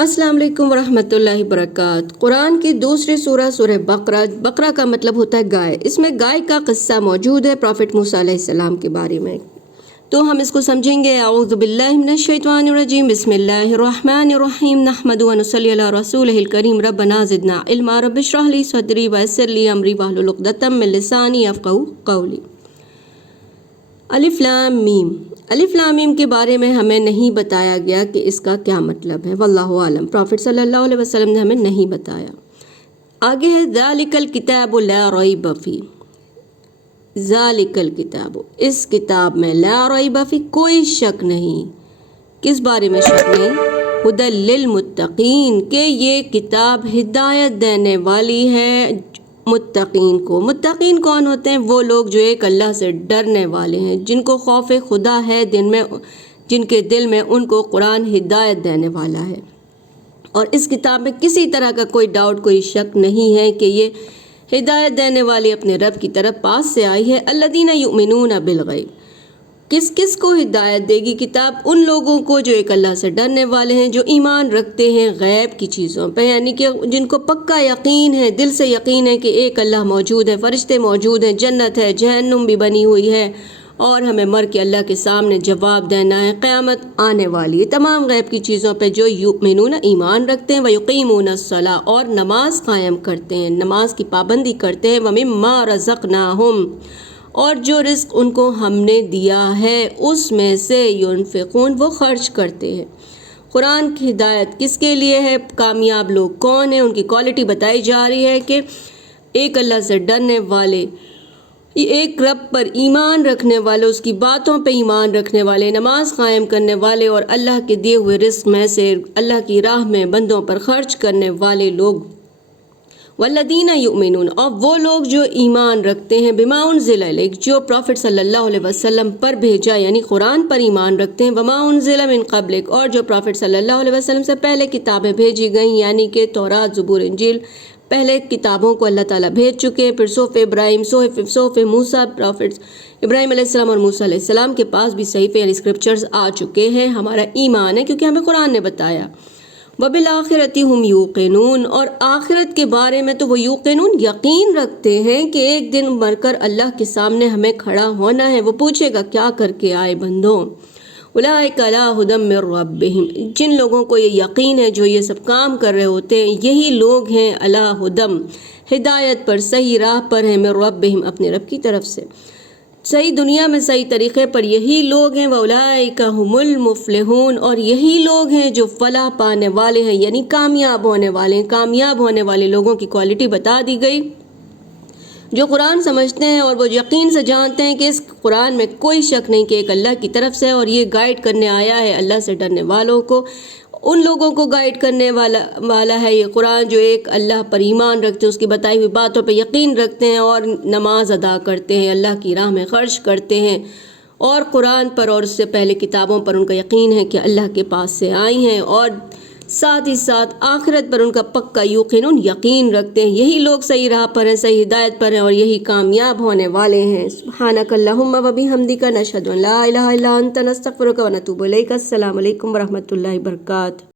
السلام علیکم ورحمۃ اللہ وبرکاتہ۔ قرآن کی دوسری سورہ بقرہ۔ بقرہ کا مطلب ہوتا ہے گائے۔ اس میں گائے کا قصہ موجود ہے پروفٹ موسیٰ علیہ السلام کے بارے میں، تو ہم اس کو سمجھیں گے۔ اعوذ باللہ من الشیطان الرجیم، بسم اللہ الرحمن الرحیم، نحمد و نصلی علی رسولہ الکریم، ربنا زدنا علما، رب اشرح لی صدری ویسر لی امری واحلل عقدۃ من لسانی یفقہوا قولی۔ الف لام میم۔ الف لام میم کے بارے میں ہمیں نہیں بتایا گیا کہ اس کا کیا مطلب ہے، واللہ عالم۔ پروفٹ صلی اللہ علیہ وسلم نے ہمیں نہیں بتایا۔ آگے ہے ذالک الکتاب لا ریب فیہ۔ ذالک الکتاب، اس کتاب میں لا ریب فیہ، کوئی شک نہیں۔ کس بارے میں شک نہیں؟ ھدی للمتقین، کہ یہ کتاب ہدایت دینے والی ہے متقین کو۔ متقین کون ہوتے ہیں؟ وہ لوگ جو ایک اللہ سے ڈرنے والے ہیں، جن کو خوف خدا ہے جن کے دل میں، ان کو قرآن ہدایت دینے والا ہے۔ اور اس کتاب میں کسی طرح کا کوئی ڈاؤٹ، کوئی شک نہیں ہے کہ یہ ہدایت دینے والی اپنے رب کی طرف پاس سے آئی ہے۔ الذین یؤمنون بالغیب، کس کو ہدایت دے گی کتاب؟ ان لوگوں کو جو ایک اللہ سے ڈرنے والے ہیں، جو ایمان رکھتے ہیں غیب کی چیزوں پہ، یعنی کہ جن کو پکا یقین ہے، دل سے یقین ہے کہ ایک اللہ موجود ہے، فرشتے موجود ہیں، جنت ہے، جہنم بھی بنی ہوئی ہے، اور ہمیں مر کے اللہ کے سامنے جواب دینا ہے، قیامت آنے والی ہے۔ تمام غیب کی چیزوں پہ جو یؤمنون ایمان رکھتے ہیں، ویقیمون الصلاۃ، اور نماز قائم کرتے ہیں، نماز کی پابندی کرتے ہیں، ومما رزقناہم، اور جو رزق ان کو ہم نے دیا ہے اس میں سے ينفقون، وہ خرچ کرتے ہیں۔ قرآن کی ہدایت کس کے لیے ہے؟ کامیاب لوگ کون ہیں؟ ان کی کوالٹی بتائی جا رہی ہے کہ ایک اللہ سے ڈرنے والے، ایک رب پر ایمان رکھنے والے، اس کی باتوں پہ ایمان رکھنے والے، نماز قائم کرنے والے، اور اللہ کے دیے ہوئے رزق میں سے اللہ کی راہ میں بندوں پر خرچ کرنے والے لوگ۔ والذین یؤمنون، اور وہ لوگ جو ایمان رکھتے ہیں، بما انزل الیک، جو پروفٹ صلی اللہ علیہ وسلم پر بھیجا یعنی قرآن پر ایمان رکھتے ہیں، وما انزل من قبلک، اور جو پروفٹ صلی اللہ علیہ وسلم سے پہلے کتابیں بھیجی گئیں، یعنی کہ تورات، زبور، انجیل، پہلے کتابوں کو اللہ تعالیٰ بھیج چکے ہیں۔ پھر صحف ابراہیم، صحف موسیٰ، پروفٹ ابراہیم علیہ السلام اور موسیٰ علیہ السلام کے پاس بھی صحیفے یعنی اسکرپچرز آ چکے ہیں۔ ہمارا ایمان ہے کیونکہ ہمیں قرآن نے بتایا۔ وبالآخرۃ ہم یوقنون، اور آخرت کے بارے میں تو وہ یوقنون، یقین رکھتے ہیں کہ ایک دن مر کر اللہ کے سامنے ہمیں کھڑا ہونا ہے، وہ پوچھے گا کیا کر کے آئے بندوں۔ اولئک علی ھدی من ربہم، جن لوگوں کو یہ یقین ہے، جو یہ سب کام کر رہے ہوتے ہیں، یہی لوگ ہیں علی ھدی، ہدایت پر، صحیح راہ پر ہیں، من ربہم، اپنے رب کی طرف سے، صحیح دنیا میں صحیح طریقے پر یہی لوگ ہیں۔ وَأُولَٰئِكَ هُمُ الْمُفْلِحُونَ، اور یہی لوگ ہیں جو فلاح پانے والے ہیں، یعنی کامیاب ہونے والے ہیں۔ کامیاب ہونے والے لوگوں کی کوالٹی بتا دی گئی، جو قرآن سمجھتے ہیں اور وہ یقین سے جانتے ہیں کہ اس قرآن میں کوئی شک نہیں کہ ایک اللہ کی طرف سے، اور یہ گائیڈ کرنے آیا ہے اللہ سے ڈرنے والوں کو، ان لوگوں کو گائیڈ کرنے والا ہے یہ قرآن جو ایک اللہ پر ایمان رکھتے ہیں، اس کی بتائی ہوئی باتوں پہ یقین رکھتے ہیں، اور نماز ادا کرتے ہیں، اللہ کی راہ میں خرچ کرتے ہیں، اور قرآن پر اور اس سے پہلے کتابوں پر ان کا یقین ہے کہ اللہ کے پاس سے آئی ہیں، اور ساتھ ہی ساتھ آخرت پر ان کا پکا یقین رکھتے ہیں۔ یہی لوگ صحیح راہ پر ہیں، صحیح ہدایت پر ہیں، اور یہی کامیاب ہونے والے ہیں۔ سبحانک اللہم و بحمدک، نشہد ان لا الہ الا انت، نستغفرک و نتوب الیک۔ السلام علیکم ورحمۃ اللہ وبرکاتہ۔